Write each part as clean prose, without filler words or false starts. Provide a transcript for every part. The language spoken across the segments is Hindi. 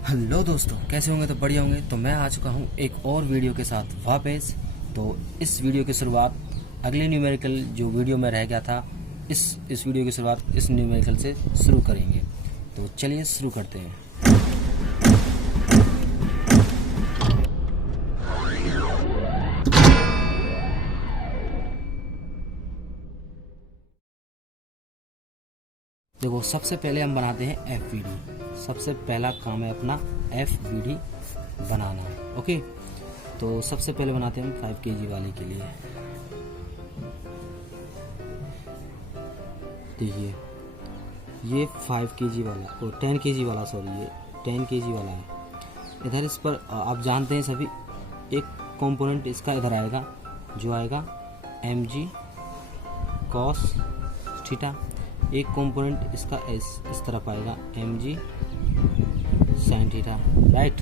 हेलो दोस्तों, कैसे होंगे? तो बढ़िया होंगे। तो मैं आ चुका हूँ एक और वीडियो के साथ वापस। तो इस वीडियो की शुरुआत अगले न्यूमेरिकल जो वीडियो में रह गया था, इस वीडियो की शुरुआत इस न्यूमेरिकल से शुरू करेंगे। तो चलिए शुरू करते हैं। देखो, सबसे पहले हम बनाते हैं FVD। सबसे पहला काम है अपना FVD बनाना। ओके, तो सबसे पहले बनाते हैं हम 5 kg वाले के लिए। देखिए, ये 5 kg वाला और 10 kg वाला, सॉरी, ये 10 kg वाला है। इधर इस पर आप जानते हैं सभी, एक कंपोनेंट इसका इधर आएगा जो आएगा mg cos थीटा। एक कंपोनेंट इसका इस तरफ आएगा mg sin थीटा, राइट।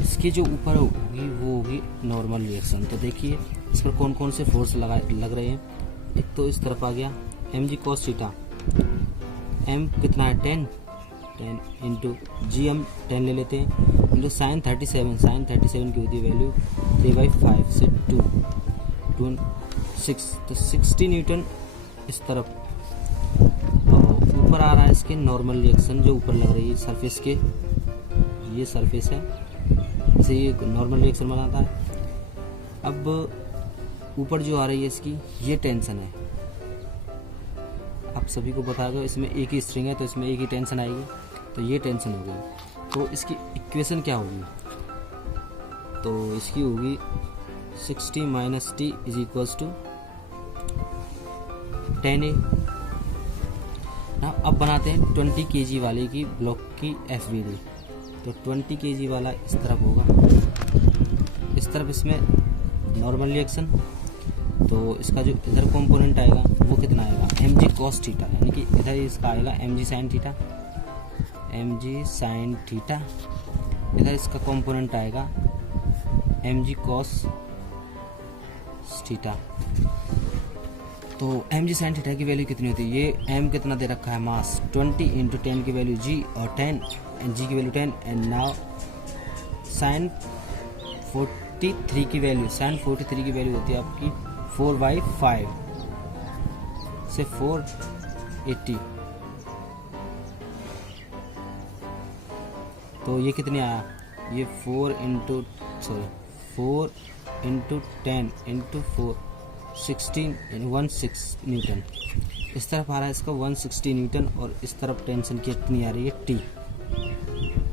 इसके जो ऊपर होगी वो होगी नॉर्मल रिएक्शन। तो देखिए इस पर कौन कौन से फोर्स लग रहे हैं। एक तो इस तरफ आ गया mg cos थीटा, m कितना है 10 इंटू जी, हम 10 ले लेते हैं, इंटू साइन 37 की होती है वैल्यू 3/5 से 6, तो 60 न्यूटन इस तरफ। ऊपर आ रहा है इसके नॉर्मल रिएक्शन जो ऊपर लग रही है सरफेस के, ये सरफेस है, इसे ये नॉर्मल रिएक्शन बनाता है। अब ऊपर जो आ रही है इसकी ये टेंशन है। आप सभी को बता दो, इसमें एक ही स्ट्रिंग है तो इसमें एक ही टेंशन आएगी, तो ये टेंशन हो गई। तो इसकी इक्वेशन क्या होगी? तो इसकी होगी 60 minus T is equals to 10a। अब बनाते हैं 20 kg वाले की ब्लॉक की FVD। तो 20 kg वाला इस तरफ होगा, इस तरफ इसमें नॉर्मल रिएक्शन। तो इसका जो इधर कंपोनेंट आएगा वो कितना आएगा mg cos थीटा, यानी कि इधर इसका आएगा mg sin theta, mg sin theta. इधर इसका कंपोनेंट आएगा mg cos थीटा। तो mg sin थीटा की वैल्यू कितनी होती है? ये m कितना दे रखा है, मास 20 इंटू 10 की वैल्यू g, और 10 g की वैल्यू 10। एंड नाउ sin 43 की वैल्यू, sin 43 की वैल्यू होती है आपकी 4/5 से 480। तो ये कितने आया? ये 4 इंटू 10 इंटू 4 16 न्यूटन। इस तरफ आ रहा है इसका 160 न्यूटन, और इस तरफ टेंशन कितनी आ रही है T।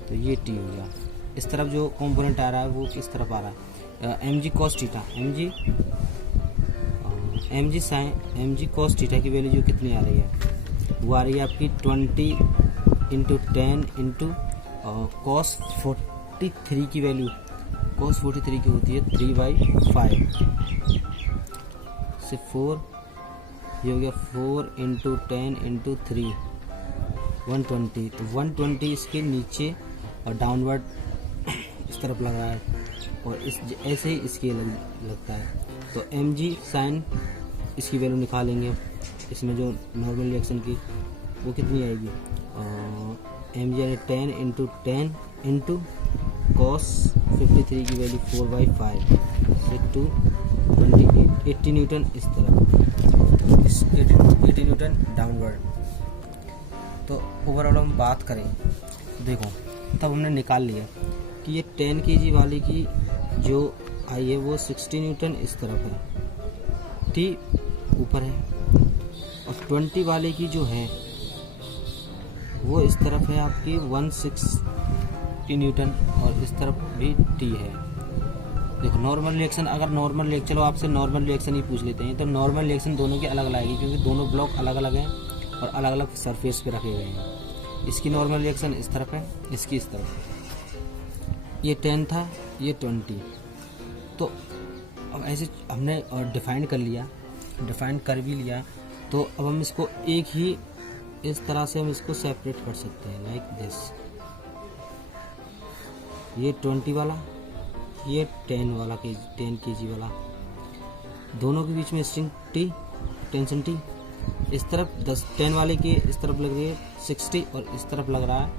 तो ये T हो गया। इस तरफ जो कंपोनेंट आ रहा है वो किस तरफ आ रहा है? mg cos theta, mg cos theta की वैल्यू जो कितनी आ रही है वो आ रही है आपकी 20 इंटू 10 इंटू cos 43 की वैल्यू, cos 43 की होती है 3/5 से 4, ये हो गया 4 इंटू 10 इंटू 3 120। तो 120 इसके नीचे और डाउनवर्ड इस तरफ लगा है, और इस ऐसे ही इसके लगता है। तो mg sin इसकी वैल्यू निकालेंगे, इसमें जो नॉर्मल रिएक्शन की वो कितनी आएगी, mg यानी 10 इंटू 10 इंटू cos 53 की वैल्यू 4/5 से 80 न्यूटन इस तरफ, 80 न्यूटन डाउनवर्ड। तो ओवरऑल हम बात करें, देखो तब हमने निकाल लिया कि ये 10 kg वाले की जो आई है वो 60 न्यूटन इस तरफ है, T ऊपर है, और 20 वाले की जो है वो इस तरफ है आपकी 160 न्यूटन, और इस तरफ भी T है। देखो नॉर्मल रिएक्शन, अगर नॉर्मल रिएक्शन, चलो आपसे नॉर्मल रिएक्शन ही पूछ लेते हैं। तो नॉर्मल रिएक्शन दोनों की अलग अलग आएगी, क्योंकि दोनों ब्लॉक अलग अलग हैं और अलग अलग सरफेस पे रखे गए हैं। इसकी नॉर्मल रिएक्शन इस तरफ है, इसकी इस तरफ। ये 10 था, ये 20। तो अब ऐसे हमने डिफाइन कर भी लिया। तो अब हम इसको एक ही इस तरह से हम इसको सेपरेट कर सकते हैं, लाइक दिस। ये 20 वाला, ये 10 वाला 10 kg वाला, दोनों के बीच में स्ट्रिंग T, टेंशन T। इस तरफ 10 वाले की इस तरफ लग रही है 60, और इस तरफ लग रहा है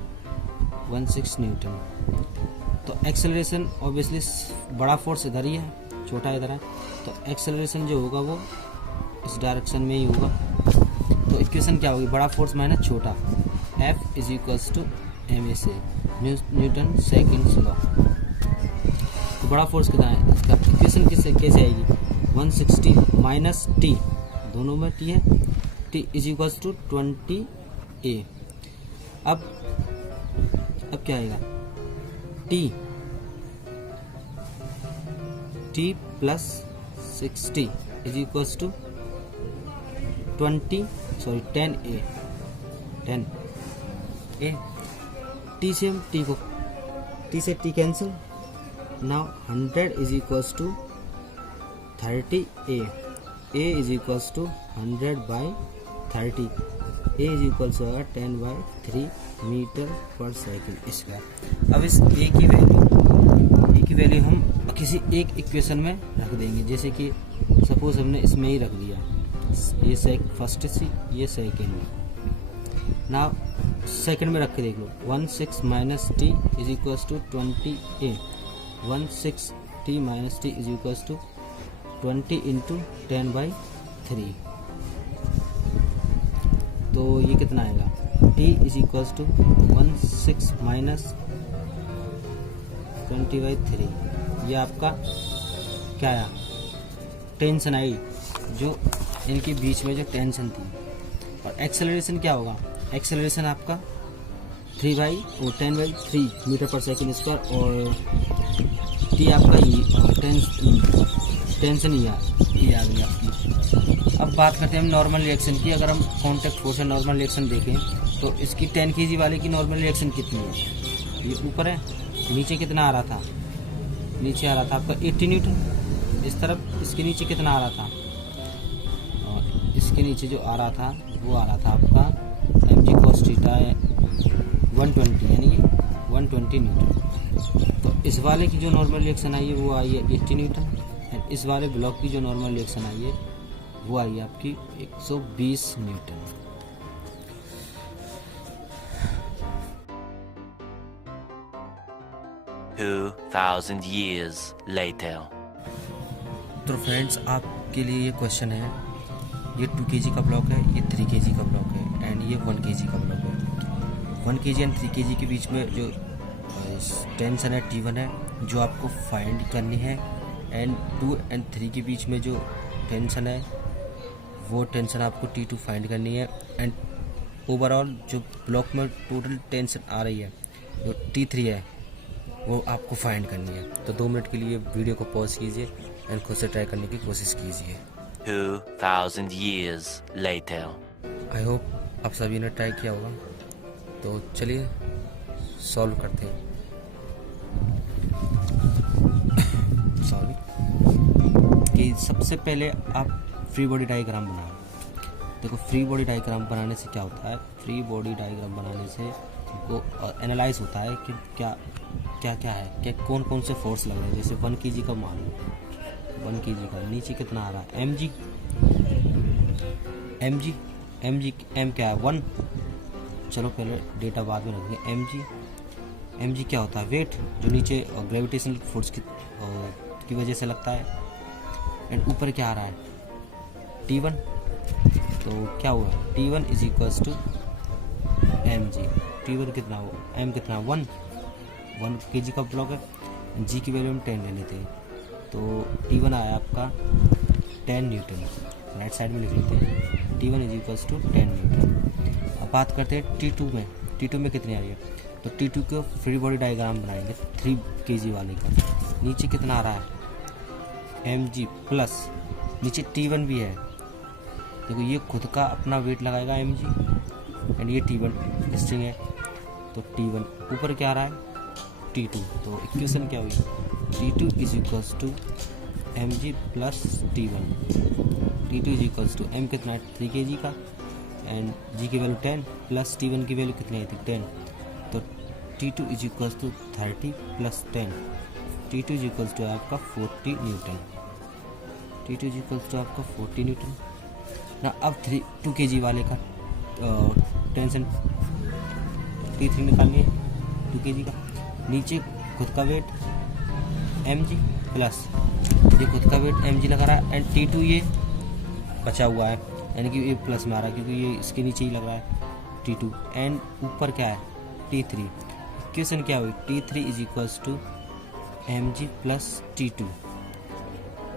16 न्यूटन। तो एक्सेलरेशन ऑब्वियसली बड़ा फोर्स इधर ही है, छोटा इधर है, तो एक्सेलरेशन जो होगा वो इस डायरेक्शन में ही होगा। तो इक्वेशन क्या होगी, बड़ा फोर्स माइनस छोटा, F is equals to ma से न्यूटन सेकेंड्स लॉ। तो बड़ा फोर्स कितना है, इसका इक्वेशन कैसे आएगी, 160 माइनस टी, दोनों में टी है, T is equals to 20a। अब क्या आएगा, T plus 60 is equals to 10a, 10a। T से हम टी से T cancel, now 100 is equals to 30a, a is equals to 100 by 30, a is equals to 10/3 metre per second square. अब इस a की वैल्यू हम किसी एक इक्वेशन में रख देंगे, जैसे कि सपोज हमने इसमें ही रख दिया, ये फर्स्ट सी, ये सेकेंड में। ना सेकेंड में रख के देख लो, 16 minus T is equals to 20a, 16t minus T is equals to 20 into 10/3। तो ये कितना आएगा, t is equals to 16 minus 20/3। ये आपका क्या आया, टेंशन आई, जो इनके बीच में जो टेंशन थी। और एक्सेलरेशन क्या होगा, एक्सेलरेशन आपका 10/3 मीटर पर सेकेंड स्क्वायर, और टी आपका टेंशन ही आ गई आपकी। अब बात करते हैं हम नॉर्मल रिएक्शन की। अगर हम कॉन्टैक्ट फोर्स से नॉर्मल रिएक्शन देखें तो इसकी 10 kg वाले की नॉर्मल रिएक्शन कितनी है, ये ऊपर है, नीचे कितना आ रहा था, नीचे आ रहा था आपका 80 न्यूटन। इस तरफ इसके नीचे कितना आ रहा था, और इसके नीचे जो आ रहा था वो आ रहा था आपका mg cos थीटा 120, यानी कि 120 न्यूटन। तो इस वाले की जो नॉर्मल रिएक्शन आई है वो आई है 80 न्यूटन, एंड इस वाले ब्लॉक की जो नॉर्मल रिएक्शन आई है वो आई है आपकी 120 न्यूटन। $2,000 years later. तो फ्रेंड्स, आपके लिए ये क्वेश्चन है, ये 2 kg का ब्लॉक है, ये 3 kg का ब्लॉक है, एंड ये 1 kg का ब्लॉक है। 1 kg एंड 3 kg के बीच में जो टेंशन है T1 है, जो आपको फाइंड करनी है, एंड 2 एंड 3 के बीच में जो टेंशन है वो टेंशन आपको T2 फाइंड करनी है, एंड ओवरऑल जो ब्लॉक में टोटल टेंशन आ रही है जो T3 है वो आपको फाइंड करनी है। तो 2 मिनट के लिए वीडियो को पॉज कीजिए एंड खुद से ट्राई करने की कोशिश कीजिए। 2,000 years later. आई होप आप सभी ने ट्राई किया होगा। तो चलिए सॉल्व करते हैं। सॉरी, कि सबसे पहले आप फ्री बॉडी डायग्राम बनाओ। देखो, फ्री बॉडी डायग्राम बनाने से क्या होता है, फ्री बॉडी डायग्राम बनाने से हमको एनालाइज होता है कि क्या है, क्या कौन कौन से फोर्स लग रहे हैं। जैसे 1 kg का मान लो, 1 kg का नीचे कितना आ रहा है, mg m क्या है 1। चलो पहले डेटा बाद में रखेंगे। mg क्या होता है, वेट जो नीचे ग्रेविटेशनल फोर्स की वजह से लगता है, एंड ऊपर क्या आ रहा है T1। तो क्या हुआ, T1 is equals to mg। T1 कितना हो, m कितना 1 kg का ब्लॉक है, g की वैल्यू हम 10 लेने थे, तो T1 आया आपका 10 न्यूटन। राइट साइड में लिख लेते हैं, T1 is equals to 10 Newton. अब बात करते हैं T2 में कितनी आ रही है। तो T2 को फ्री बॉडी डायग्राम बनाएंगे 3 kg वाले का। नीचे कितना आ रहा है mg प्लस नीचे T1 भी है। देखो, ये खुद का अपना वेट लगाएगा mg, एंड ये T1 स्ट्रिंग है, तो T1 ऊपर क्या आ रहा है T2। तो इक्वेशन क्या हुई, T2 is equals to mg plus T1। T2 is equals to m कितना है 3 kg का, एंड g की वैल्यू 10 प्लस T1 की वैल्यू कितनी आई थी 10। तो T2 is equals to 30 plus 10, T2 is equals to आपका 40 Newton. T2 is equals to आपका 40 न्यूटन ना। अब 2 kg वाले का टेंशन T3 निकालिए, 2 kg का, नीचे खुद का वेट mg प्लस ये खुद का वेट mg लगा रहा है, एंड T2 ये बचा हुआ है, यानी कि ये प्लस में आ रहा है क्योंकि ये इसके नीचे ही लग रहा है T2, एंड ऊपर क्या है T3। इक्वेशन क्या हुई, T3 is equals to mg plus T2।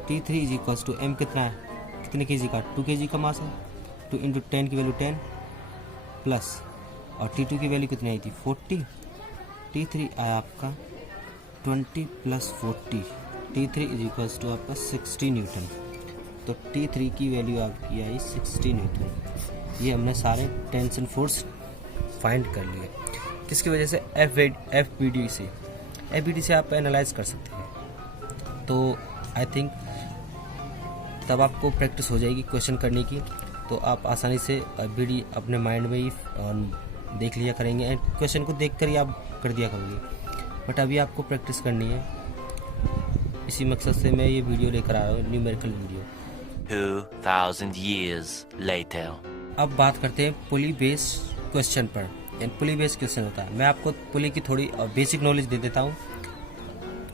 T3 is equals to m कितना है, कितने kg का, 2 kg का मास है, 2 इंटू 10 की वैल्यू 10 प्लस, और T2 की वैल्यू कितनी आई थी 40, T3 आया आपका 20 plus 40, T3 is equals to आपका 60 न्यूटन। तो T3 की वैल्यू आपकी आई 60 न्यूटन। ये हमने सारे टेंशन फोर्स फाइंड कर लिए, किसकी वजह से, FBD से आप एनालाइज कर सकते हैं। तो आई थिंक तब आपको प्रैक्टिस हो जाएगी क्वेश्चन करने की, तो आप आसानी से FBD अपने माइंड में ही देख लिया करेंगे, एंड क्वेश्चन को देख कर ही आप कर दिया करोगे। बट अभी आपको प्रैक्टिस करनी है, इसी मकसद से मैं ये वीडियो लेकर आ रहा हूँ, न्यूमेरिकल वीडियो। 2000 years later. अब बात करते हैं पुली बेस्ड क्वेश्चन पर। पुली बेस्ड क्वेश्चन होता है, मैं आपको पुली की थोड़ी बेसिक नॉलेज दे देता हूँ,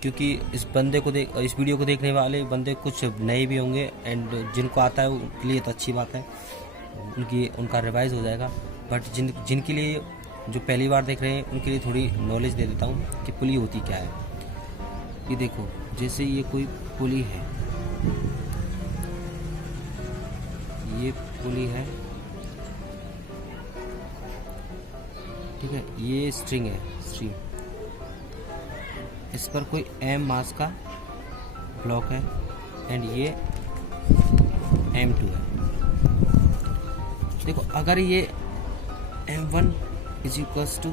क्योंकि इस इस वीडियो को देखने वाले बंदे कुछ नए भी होंगे, एंड जिनको आता है उनके लिए तो अच्छी बात है, उनका रिवाइज हो जाएगा। बट जिनके लिए जो पहली बार देख रहे हैं उनके लिए थोड़ी नॉलेज दे देता हूँ कि पुली होती क्या है। ये देखो, जैसे ये कोई पुली है, ये पुली है, ठीक है, ये स्ट्रिंग है, इस पर कोई m मास का ब्लॉक है, एंड ये m2 है। देखो, अगर ये m1 is equals to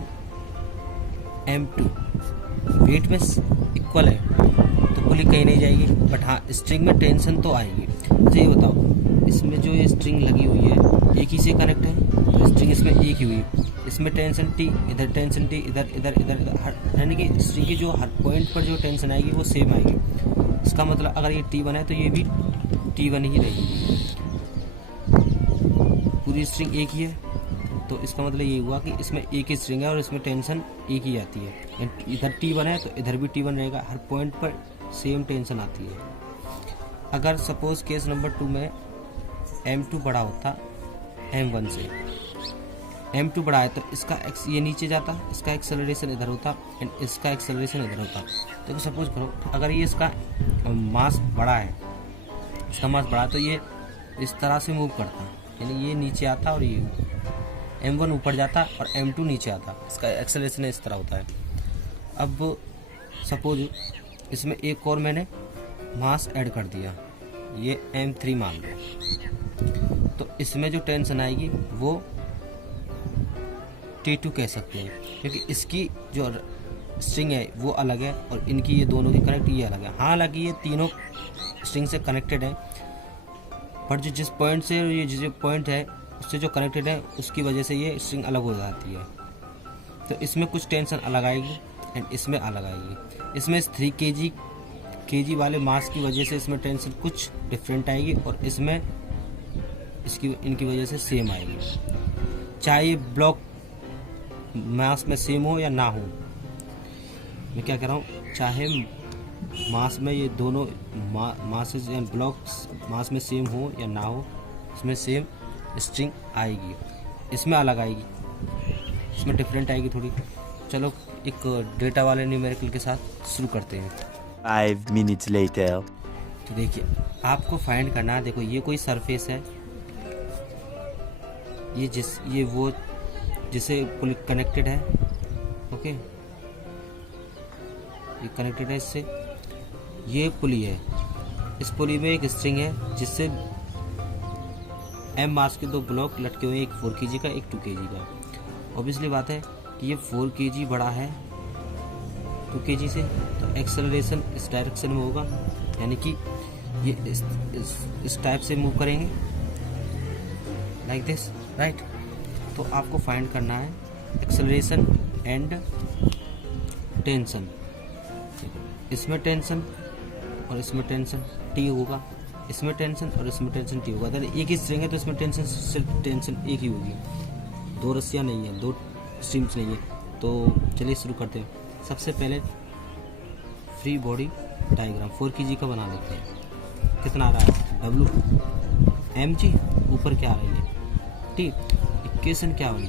m2 weight में इक्वल है तो पुली कहीं नहीं जाएगी, बट हाँ स्ट्रिंग में टेंशन तो आएगी। मुझे ये बताओ, इसमें जो ये स्ट्रिंग लगी हुई है एक ही से कनेक्ट है, तो स्ट्रिंग इसमें एक ही हुई, इसमें टेंशन T, इधर टेंशन T, इधर यानी कि स्ट्रिंग की जो हर पॉइंट पर जो टेंशन आएगी वो सेम आएगी। इसका मतलब अगर ये T1 है तो ये भी T1 ही रहेगी, पूरी स्ट्रिंग एक ही है, तो इसका मतलब ये हुआ कि इसमें एक ही स्ट्रिंग है और इसमें टेंशन एक ही आती है। इधर T1 है तो इधर भी T1 रहेगा, हर पॉइंट पर सेम टेंशन आती है। अगर सपोज केस नंबर 2 में M2 बड़ा होता M1 से, M2 बड़ा है तो इसका ये नीचे जाता, इसका एक्सेलरेशन इधर होता एंड इसका एक्सेलरेशन इधर होता। तो सपोज करो अगर ये इसका मास बड़ा है, इसका मास बड़ा, तो ये इस तरह से मूव करता, यानी ये नीचे आता और ये M1 ऊपर जाता और M2 नीचे आता, इसका एक्सेलरेशन इस तरह होता है। अब सपोज इसमें एक और मैंने मास ऐड कर दिया, ये M3 मान लो, तो इसमें जो टेंशन आएगी वो T2 कह सकते हैं, क्योंकि इसकी जो स्ट्रिंग है वो अलग है और इनकी ये दोनों की कनेक्ट ये अलग है। हालांकि ये तीनों स्ट्रिंग से कनेक्टेड है, पर जो जिस पॉइंट से ये जिस पॉइंट है उससे जो कनेक्टेड है उसकी वजह से ये स्ट्रिंग अलग हो जाती है। तो इसमें कुछ टेंशन अलग आएगी एंड इसमें अलग आएगी। इसमें 3 kg वाले मास की वजह से इसमें टेंशन कुछ डिफरेंट आएगी और इसमें इनकी वजह से सेम आएगी, चाहे ये ब्लॉक मास में सेम हो या ना हो। मैं क्या कह रहा हूँ, चाहे मास में ये दोनों मासेस एंड ब्लॉक्स मास में सेम हो या ना हो, इसमें सेम स्ट्रिंग आएगी, इसमें अलग आएगी, इसमें डिफरेंट आएगी थोड़ी। चलो एक डेटा वाले न्यूमेरिकल के साथ शुरू करते हैं। 5 minutes later. तो देखिए, आपको फाइंड करना है, देखो ये कोई सरफेस है, ये वो जिसे पुल कनेक्टेड है, ओके, ये कनेक्टेड है इससे, ये पुली है, इस पुली में एक स्ट्रिंग है जिससे M मास के 2 ब्लॉक लटके हुए, एक 4 kg का, एक 2 kg का। ऑब्वियसली बात है कि ये 4 kg बड़ा है 2 kg से, तो एक्सेलरेशन इस डायरेक्शन में होगा, यानी कि ये इस टाइप से मूव करेंगे, लाइक दिस, राइट। तो आपको फाइंड करना है एक्सेलरेशन एंड टेंशन। इसमें टेंशन और इसमें टेंशन T होगा, इसमें टेंशन और इसमें टेंशन T होगा। अगर एक ही स्ट्रिंग है तो इसमें टेंशन सिर्फ टेंशन एक ही होगी, 2 रस्सियाँ नहीं है, 2 स्ट्रिंग्स नहीं है, तो चलिए शुरू करते हैं। सबसे पहले फ्री बॉडी डायग्राम 4 kg का बना लेते हैं। कितना आ रहा है W mg, ऊपर क्या आ रही है T, इक्वेशन क्या होगी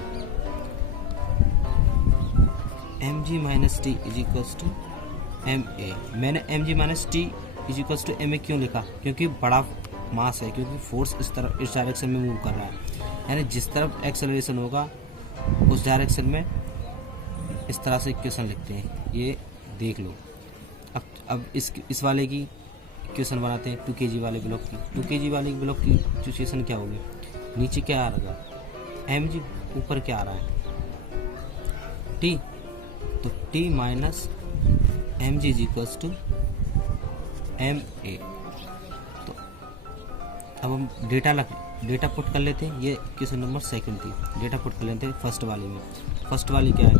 mg minus T is equals to ma। मैंने mg minus T is equals to ma क्यों लिखा, क्योंकि बड़ा मास है, क्योंकि फोर्स इस तरफ इस डायरेक्शन में मूव कर रहा है, यानी जिस तरफ एक्सेलरेशन होगा उस डायरेक्शन में इस तरह से इक्वेशन लिखते हैं। ये देख लो। अब इस वाले की इक्वेशन बनाते हैं 2 kg वाले ब्लॉक की। 2 kg वाले ब्लॉक की इक्वेशन क्या होगी, नीचे क्या आ रहा है mg, ऊपर क्या आ रहा है t, तो t minus mg is equals to ma। तो अब हम डेटा पुट कर लेते हैं। ये इक्वेशन नंबर सेकंड थी, डेटा पुट कर लेते हैं फर्स्ट वाली में। फर्स्ट वाली क्या है,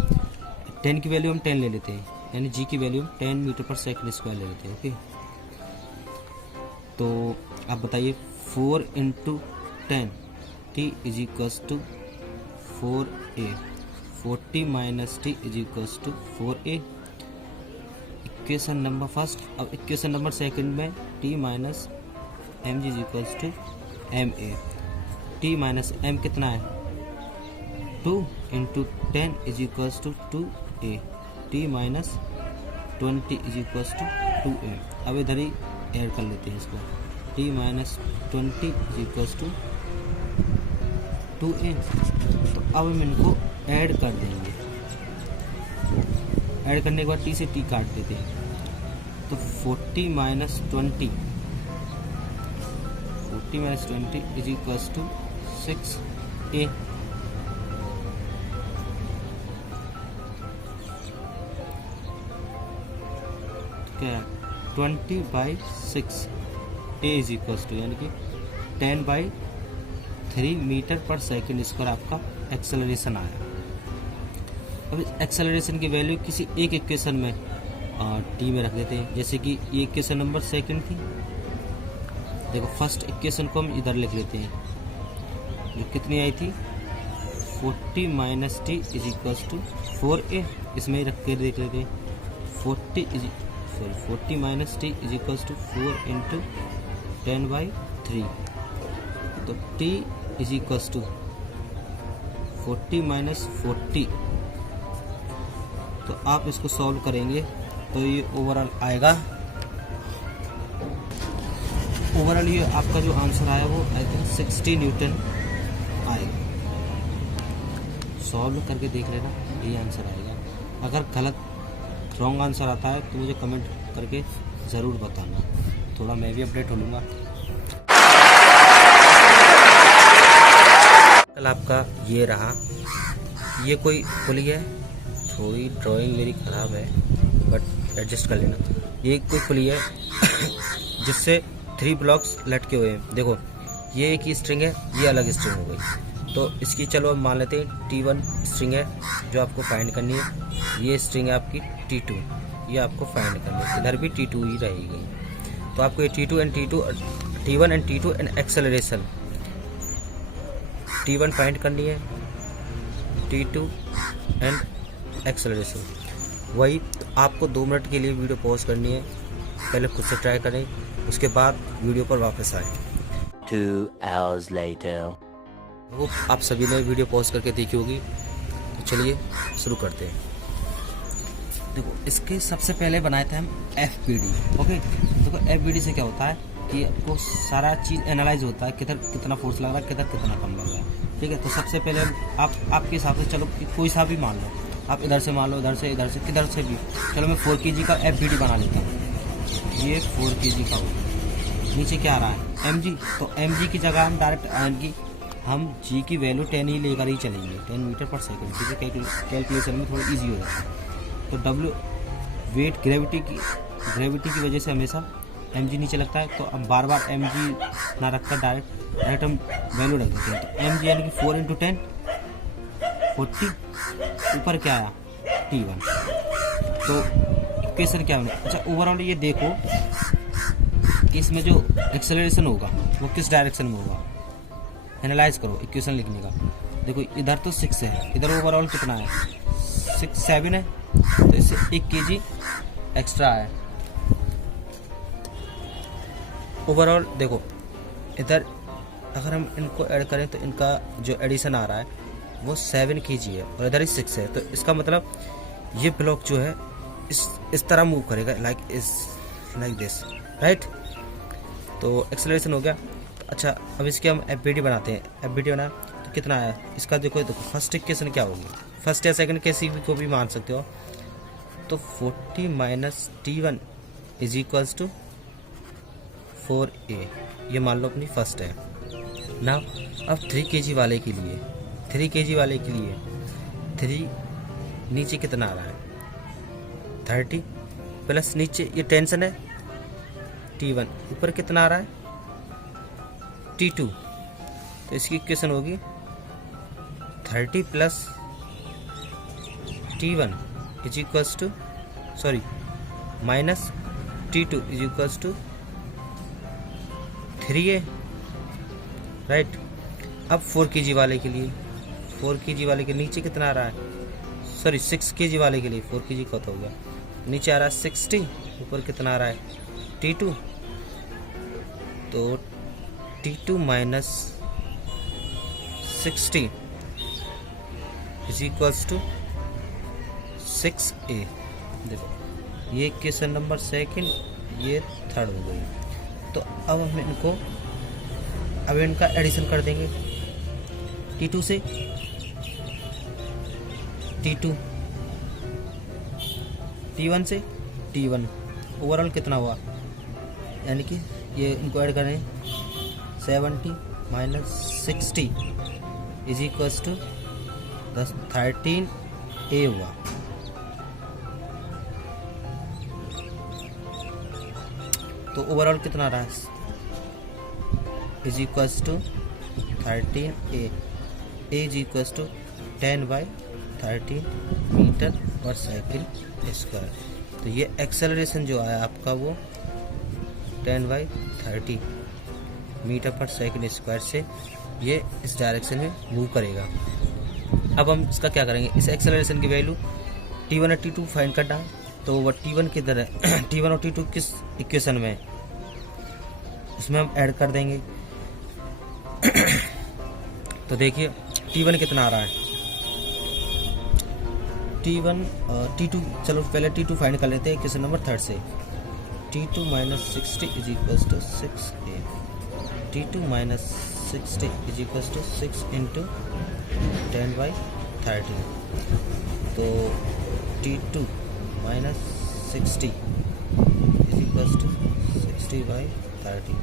10 की वैल्यू हम 10 ले लेते हैं, यानी g की value 10 metre per second square ले लेते हैं। ओके, तो आप बताइए 4 into 10 t is equals to 4a, 40 minus T is equals to 4a, equation number first. अब इक्वेशन नंबर सेकंड में t minus mg is equals to ma। t minus m कितना है 2 into 10 is equals to 2a, t minus 20 is equals to 2a। अब इधर ही ऐड कर लेते हैं इसको, t minus 20 is equals to 2a। तो अब हम इनको ऐड कर देंगे। ऐड करने के बाद t से t काट देते हैं, तो 40 minus 20 is equals to 6a। क्या 20/6 a इज इक्वल्स टू, यानी कि 10/3 मीटर पर सेकेंड स्क्वायर आपका एक्सेलरेशन आया। अब एक्सेलरेशन की वैल्यू किसी एक इक्वेशन में t में रख देते हैं। जैसे कि ये इक्वेशन नंबर सेकंड थी, देखो फर्स्ट इक्वेशन को हम इधर लिख लेते हैं। ये कितनी आई थी 40 minus T is equals to 4a, इसमें ही रख के देख लेते हैं। 40 minus T is equals to 4 into 10/3, तो t is equals to 40 minus 40। तो आप इसको सॉल्व करेंगे तो ये ओवरऑल आएगा, ओवरऑल ये आपका जो आंसर आया वो आई थिंक 60 न्यूटन आएगा। सॉल्व करके देख लेना, ये आंसर आएगा। अगर गलत रॉन्ग आंसर आता है तो मुझे कमेंट करके ज़रूर बताना, थोड़ा मैं भी अपडेट हो लूँगा। कल आपका ये रहा, ये कोई पुली है, थोड़ी ड्राइंग मेरी ख़राब है बट एडजस्ट कर लेना। ये कोई पुली है जिससे 3 ब्लॉक्स लटके हुए हैं। देखो ये एक ही स्ट्रिंग है, ये अलग स्ट्रिंग हो गई, तो इसकी चलो हम मान लेते हैं T1 स्ट्रिंग है जो आपको फाइंड करनी है। ये स्ट्रिंग है आपकी T2, ये आपको फाइंड करनी है। इधर भी T2 ही रहेगी, तो आपको ये T1 and T2 and acceleration T1 find करनी है, T2 एंड एक्सेलरेशन। वही आपको 2 मिनट के लिए वीडियो पॉज करनी है, पहले खुद से ट्राई करें, उसके बाद वीडियो पर वापस आए। 2 hours later. होप आप सभी ने वीडियो पॉज करके देखी होगी। तो चलिए शुरू करते हैं। देखो इसके सबसे पहले बनाए थे हम FBD। ओके, देखो FBD से क्या होता है कि आपको सारा चीज़ एनालाइज होता है, कितना फोर्स लग रहा है, कितना कम लग रहा है। ठीक है, तो सबसे पहले आपके हिसाब से चलो कोई सा भी मान लो, आप इधर से मान लो, इधर से किधर से भी। चलो मैं 4 kg का FBD बना लेता हूँ। ये 4 kg का होगा, नीचे क्या आ रहा है mg, तो mg की जगह हम डायरेक्ट आएंगे, हम g की वैल्यू 10 ही लेकर ही चलेंगे, 10 मीटर पर सेकंड, क्योंकि कैलकुलेशन में थोड़ा इजी हो जाता है। तो w वेट ग्रेविटी की वजह से हमेशा mg नीचे लगता है, तो अब बार बार mg ना रखकर डायरेक्ट हम वैल्यू रख देते हैं। तो mg यानी कि 4 इंटू 10 40, ऊपर क्या आया T1। तो इक्वेशन क्या होगा, अच्छा ओवरऑल ये देखो कि इसमें जो एक्सेलरेशन होगा वो किस डायरेक्शन में होगा, एनालाइज करो इक्वेशन लिखने का। देखो इधर तो 6 है, इधर ओवरऑल कितना है 7 है, तो इससे 1 kg एक्स्ट्रा है। ओवरऑल देखो इधर अगर हम इनको ऐड करें तो इनका जो एडिशन आ रहा है वो 7 kg है और इधर ही 6 है। तो इसका मतलब ये ब्लॉक जो है इस तरह मूव करेगा, लाइक दिस, राइट। तो एक्सेलरेशन हो गया। अच्छा, अब इसके हम एफबीडी बनाते हैं। एफबीडी बना तो कितना है इसका, देखो फर्स्ट इक्वेशन क्या होगी, फर्स्ट या सेकंड किसी भी को भी मान सकते हो। तो 40 minus T1 is equals to 4A, ये मान लो अपनी फर्स्ट है ना। अब 3 kg वाले के लिए 3 नीचे कितना आ रहा है 30 प्लस नीचे ये टेंशन है T1, ऊपर कितना आ रहा है T2। तो इसकी इक्वेशन होगी 30 plus T1 is equals to minus T2 is equals to 3A, right. अब 4 kg वाले के लिए 4 kg वाले के नीचे कितना आ रहा है, 6 kg वाले के लिए 4 kg का तो हो गया, नीचे आ रहा है 60, ऊपर कितना आ रहा है T2। तो T2 minus 60 is equals to 6A। देखो ये इक्वेशन नंबर सेकंड, ये थर्ड हो गई। तो अब हम इनका एडिशन कर देंगे T2 से T2, T1 से T1, ओवरऑल कितना हुआ, यानी कि ये इनको ऐड करें 70 minus 60 is equals to 13A हुआ। तो ओवरऑल कितना रहा is equals to 13A, is equals to 10/13 metre per second square. तो ये एक्सेलरेशन जो आया आपका वो 10/30 मीटर पर सेकंड स्क्वायर से ये इस डायरेक्शन में मूव करेगा। अब हम इसका क्या करेंगे, इस एक्सेलरेशन की वैल्यू T1 और T2 फाइंड करना है। तो वो T1 किधर है T1 और T2 किस इक्वेशन में है, उसमें हम ऐड कर देंगे। तो देखिए T1 कितना आ रहा है, T2, चलो पहले T2 फाइंड कर लेते हैं इक्वेशन नंबर 3 से। T2 minus 60 is equals to 6A, T2 minus 60 is equals to 6 into 10/30। तो T2 minus 60 is equals to 60/30।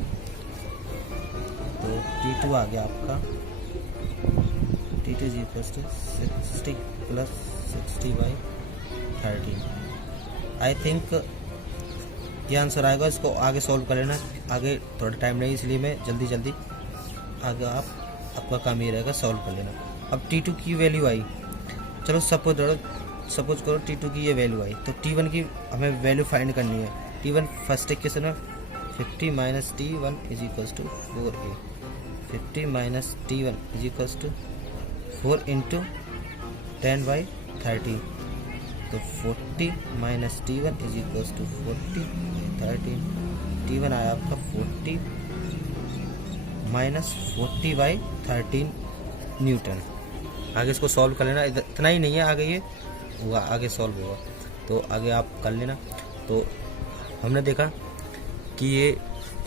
तो T2 आ गया आपका, T2 is equals to 60 plus 60/30। I think ये आंसर आएगा, इसको आगे सॉल्व कर लेना, आगे थोड़ा टाइम नहीं इसलिए मैं जल्दी आगे आपका काम ये रहेगा सॉल्व कर लेना। अब T2 की वैल्यू आई, चलो सपोज करो T2 की ये वैल्यू आई, तो T1 की हमें वैल्यू फाइंड करनी है। T1 फर्स्ट इक्वेशन में 50 minus T1 is equals to 4A, 50 minus T1 is equals to 4 into 10/30। तो 40 minus T1 is equals to 40/13। T1 आया आपका 40 माइनस 40/13 न्यूटन। आगे इसको सॉल्व कर लेना, इतना ही नहीं है, आगे ये हुआ, आगे सॉल्व होगा, तो आगे आप कर लेना। तो हमने देखा कि ये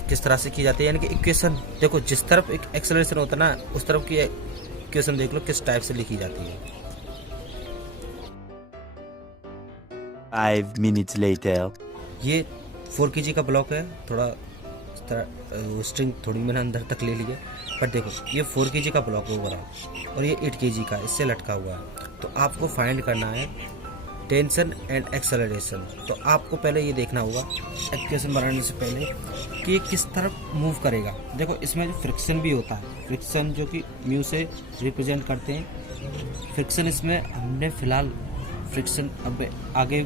किस तरह से की जाती है, यानी कि इक्वेशन देखो जिस तरफ एक एक्सेलरेशन होता है ना उस तरफ की इक्वेशन देख लो किस टाइप से लिखी जाती है। 5 minutes later. ये 4 kg का ब्लॉक है, थोड़ा इस तरह स्ट्रिंग थोड़ी मैंने अंदर तक ले ली है, पर देखो ये 4 kg का ब्लॉक है ओवरऑल, और ये 8 kg का इससे लटका हुआ है। तो आपको फाइंड करना है टेंशन एंड एक्सेलरेशन। तो आपको पहले ये देखना होगा इक्वेशन बनाने से पहले कि ये किस तरफ मूव करेगा। देखो इसमें जो फ्रिक्शन भी होता है, फ्रिक्शन जो कि म्यू से रिप्रेजेंट करते हैं, फ्रिक्शन इसमें हमने फिलहाल फ्रिक्शन अब आगे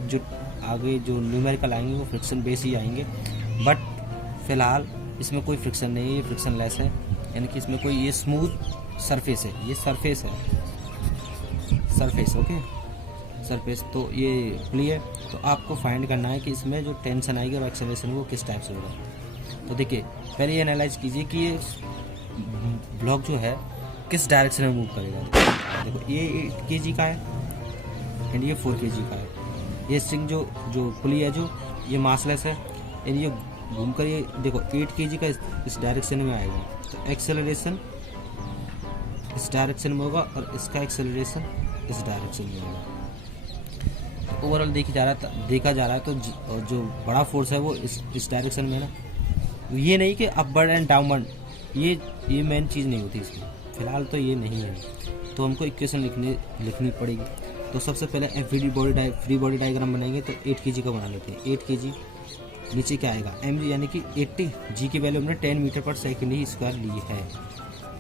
जो न्यूमेरिकल आएंगे वो फ्रिक्शन बेस ही आएंगे, बट फिलहाल इसमें कोई फ्रिक्शन नहीं है, ये फ्रिक्शन लेस है, यानी कि इसमें कोई ये स्मूथ सरफेस है, ये सरफेस है, सरफेस ओके। सरफेस, तो ये पुली है। तो आपको फाइंड करना है कि इसमें जो टेंशन आएगी और एक्सेलरेशन वो किस टाइप से होगा। तो देखिए पहले ये एनालाइज कीजिए कि ये ब्लॉक जो है किस डायरेक्शन में मूव करेगा। देखो ये 8 kg का है एंड ये 4 kg का है। ये स्ट्रिंग जो पुली है जो ये मासलेस है एंड ये घूमकर ये देखो 8 kg का इस डायरेक्शन में आएगा। तो एक्सेलरेशन इस डायरेक्शन में होगा और इसका एक्सेलरेशन इस डायरेक्शन में होगा। तो ओवरऑल देखा जा रहा है तो जो बड़ा फोर्स है वो इस डायरेक्शन में है ना। ये नहीं कि अपवर्ड एंड डाउनवर्ड, ये मेन चीज़ नहीं होती इसमें, फिलहाल तो ये नहीं है। तो हमको इक्वेशन लिखनी पड़ेगी। तो सबसे पहले फ्री बॉडी डायग्राम बनाएंगे। तो 8 kg का बना लेते हैं। 8 kg नीचे क्या आएगा mg, यानी कि 80 g की वैल्यू हमने 10 मीटर पर सेकेंड ही स्क्वायर ली है।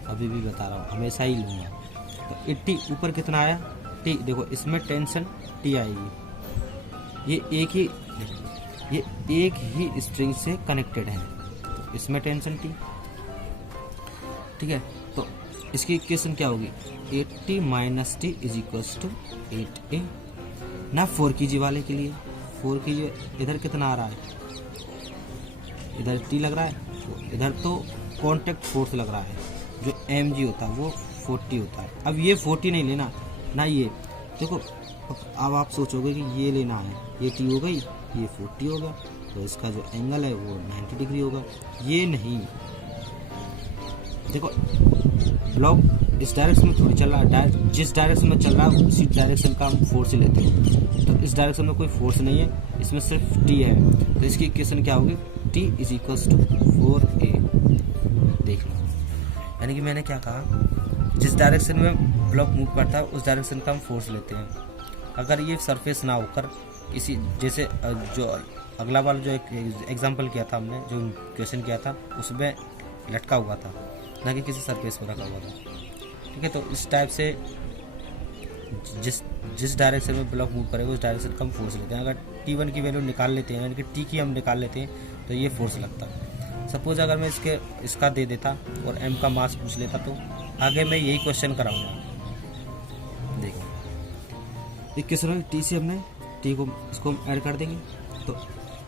अभी भी बता रहा हूँ, हमेशा ही लूँगा। तो 80 ऊपर कितना आया t, देखो इसमें टेंशन t आएगी। ये एक ही स्ट्रिंग से कनेक्टेड है, तो इसमें टेंशन t, ठीक है। तो इसकी इक्वेशन क्या होगी 80 minus T is equals to 8a ना 4 kg वाले के लिए। 4 kg इधर कितना आ रहा है, इधर t लग रहा है, तो इधर तो कांटेक्ट फोर्स लग रहा है जो mg होता है वो 40 होता है। अब ये 40 नहीं लेना ना, ये देखो अब आप सोचोगे कि ये लेना है, ये t हो गई, ये 40 होगा, तो इसका जो एंगल है वो 90 डिग्री होगा। ये नहीं, देखो ब्लॉक इस डायरेक्शन में थोड़ी चल रहा है, जिस डायरेक्शन में चल रहा है उसी डायरेक्शन का हम फोर्स लेते हैं। तो इस डायरेक्शन में कोई फोर्स नहीं है, इसमें सिर्फ t है। तो इसकी इक्वेशन क्या होगी t is equals to 4a। देख लो, यानी कि मैंने क्या कहा, जिस डायरेक्शन में ब्लॉक मूव करता है उस डायरेक्शन का हम फोर्स लेते हैं। अगर ये सरफेस ना होकर किसी जैसे जो अगला वाला जो एक एग्जाम्पल किया था हमने, जो क्वेश्चन किया था उसमें लटका हुआ था, ना कि किसी सरफेस पर रखा हुआ था, ठीक है। तो इस टाइप से जिस डायरेक्शन में ब्लॉक मूव करेगा उस डायरेक्शन का हम फोर्स लेते हैं। अगर t1 की वैल्यू निकाल लेते हैं, यानी कि t की हम निकाल लेते हैं, तो ये फोर्स लगता है। सपोज अगर मैं इसका दे देता और m का मास पूछ लेता, तो आगे मैं यही क्वेश्चन कराऊंगा। देखो इक्वेशन में t से हमने t को इसको हम ऐड कर देंगे। तो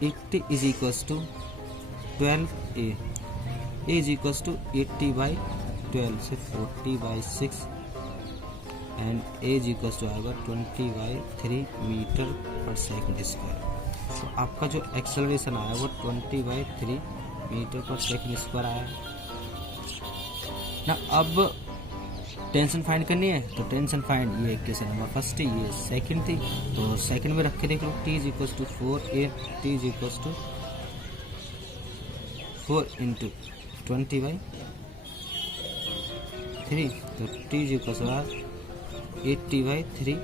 80 is equals to 12a, a is equals to 80/12 से 40/6 and a is equals to आएगा 20/3 मीटर पर सेकंड स्क्वायर। तो आपका जो एक्सेलरेशन आया वो 20/3 मीटर पर सेकंड स्क्वायर आया ना। अब टेंशन फाइंड करनी है, तो टेंशन फाइंड, ये इक्वेशन नंबर फर्स्ट थी, ये सेकंड थी, तो सेकंड में रख के देख लो। t is equals to 4a, t is equals to 4 into 20/3, तो t is equals to 80/3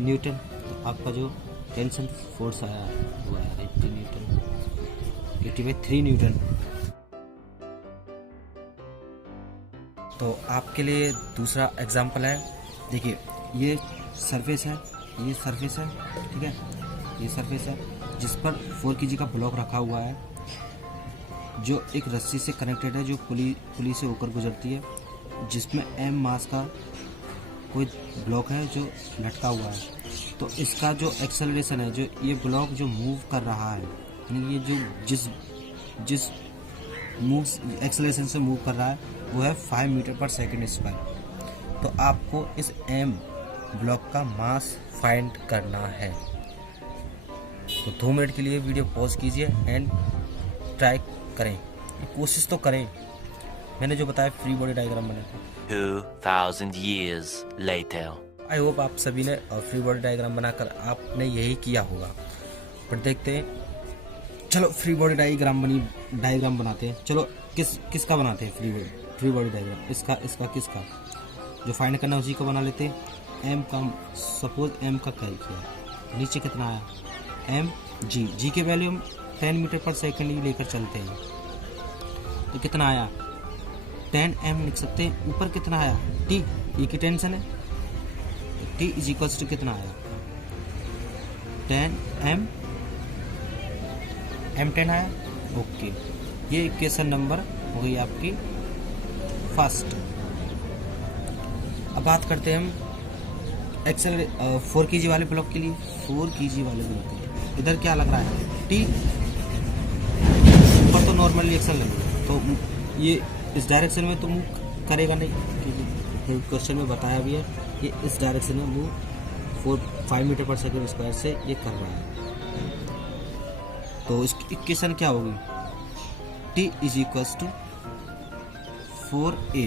newton. तो आपका जो टेंशन फोर्स आया वो आया 80 न्यूटन, 80/3 न्यूटन। तो आपके लिए दूसरा एग्जांपल है, देखिए ये सरफेस है, ये सरफेस है, ठीक है, ये सरफेस है जिस पर 4 kg का ब्लॉक रखा हुआ है, जो एक रस्सी से कनेक्टेड है, जो पुली से होकर गुजरती है, जिसमें m मास का कोई ब्लॉक है जो लटका हुआ है। तो इसका जो एक्सेलरेशन है, जो ये ब्लॉक जो मूव कर रहा है, यानी ये जो जिस मूव एक्सेलरेशन से मूव कर रहा है वो है 5 मीटर पर सेकंड स्क्वायर। तो आपको इस m ब्लॉक का मास फाइंड करना है। तो 2 मिनट के लिए वीडियो पॉज कीजिए एंड ट्राई करें, कोशिश तो करें। मैंने जो बताया फ्री बॉडी डायग्राम बनाया 2000 years later. आई होप आप सभी ने फ्री बॉडी डायग्राम बनाकर आपने यही किया होगा। पर देखते हैं, चलो फ्री बॉडी डायग्राम बनाते हैं। चलो किसका बनाते हैं फ्री बॉडी डायग्राम, इसका किसका जो फाइंड करना है उसी का बना लेते हैं। एम का सपोज एम का क्या किया है, नीचे कितना आया एम जी के वैल्यू हम 10 मीटर पर सेकंड ही लेकर चलते हैं, तो कितना आया 10 m लिख सकते हैं। ऊपर कितना आया t, e की टेंशन है, तो t इज इक्वल्स टू कितना आया 10 m10 आया। ओके, ये इक्वेशन नंबर हो गई आपकी फर्स्ट। अब बात करते हैं हम एक्सेल 4 kg वाले ब्लॉक के लिए, 4 kg वाले ब्लॉक के लिए इधर क्या लग रहा है टी, ऊपर तो नॉर्मल रिएक्शन लगेगा, तो ये इस डायरेक्शन में तो मूव करेगा नहीं, क्योंकि क्वेश्चन में बताया भी है ये इस डायरेक्शन में move 5 metre per second square से ये कर रहा है। तो इसकी इक्वेशन क्या होगी, t is equals to 4a,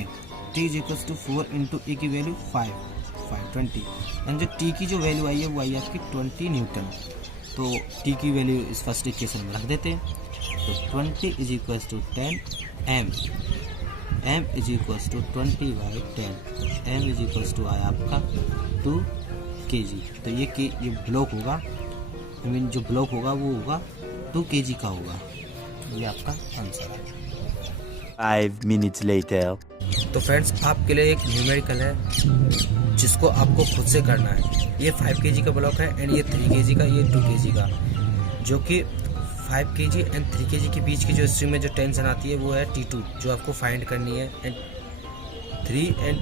t is equals to 4 into A की वैल्यू 20 एंड जो t की जो वैल्यू आई है वो आई है आपकी 20 न्यूटन। तो t की वैल्यू इस फर्स्ट इक्वेशन में रख देते हैं, तो 20 is equals to 10 m, m is equals to 20 by 10, m is equals to आया आपका 2 kg। तो ये ब्लॉक होगा, आई मीन जो ब्लॉक होगा वो होगा 2 kg का होगा। ये आपका आंसर है। 5 minutes later. तो फ्रेंड्स आपके लिए एक न्यूमेरिकल है जिसको आपको खुद से करना है। ये 5 kg का ब्लॉक है एंड ये 3 kg का, ये 2 kg का, जो कि 5 kg एंड 3 kg के बीच की जो स्ट्रिंग में जो टेंशन आती है वो है T2, जो आपको फाइंड करनी है। एंड 3 एंड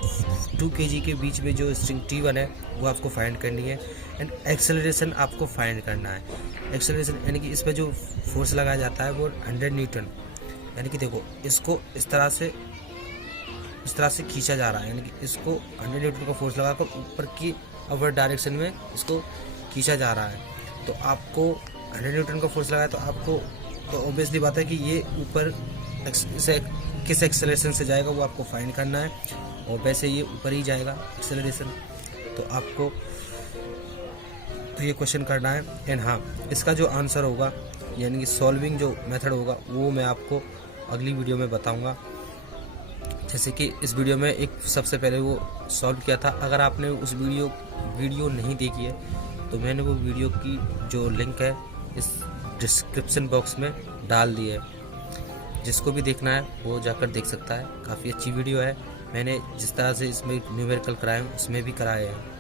2 kg के बीच में जो स्ट्रिंग T1 है वो आपको फाइंड करनी है। एंड एक्सेलरेशन आपको फाइंड करना है। एक्सेलरेशन यानी कि इस पर जो फोर्स लगाया जाता है वो 100 न्यूटन, यानी कि देखो इसको इस तरह से खींचा जा रहा है, यानी कि इसको 100 न्यूटन का फोर्स लगाकर ऊपर की अवर डायरेक्शन में इसको खींचा जा रहा है। तो आपको 100 न्यूटन का फोर्स लगाया तो आपको तो ऑब्वियसली बात है कि ये ऊपर किस एक्सेलरेशन से जाएगा वो आपको फाइंड करना है, और वैसे ये ऊपर ही जाएगा एक्सेलरेशन। तो आपको तो ये क्वेश्चन करना है। एंड हाँ, इसका जो आंसर होगा यानी कि सॉल्विंग जो मेथड होगा वो मैं आपको अगली वीडियो में बताऊंगा। जैसे कि इस वीडियो में एक सबसे पहले वो सॉल्व किया था। अगर आपने उस वीडियो नहीं देखी है तो मैंने वो वीडियो की जो लिंक है इस डिस्क्रिप्शन बॉक्स में डाल दी है, जिसको भी देखना है वो जाकर देख सकता है। काफ़ी अच्छी वीडियो है, मैंने जिस तरह से इसमें न्यूमेरिकल कराए उसमें भी कराए हैं।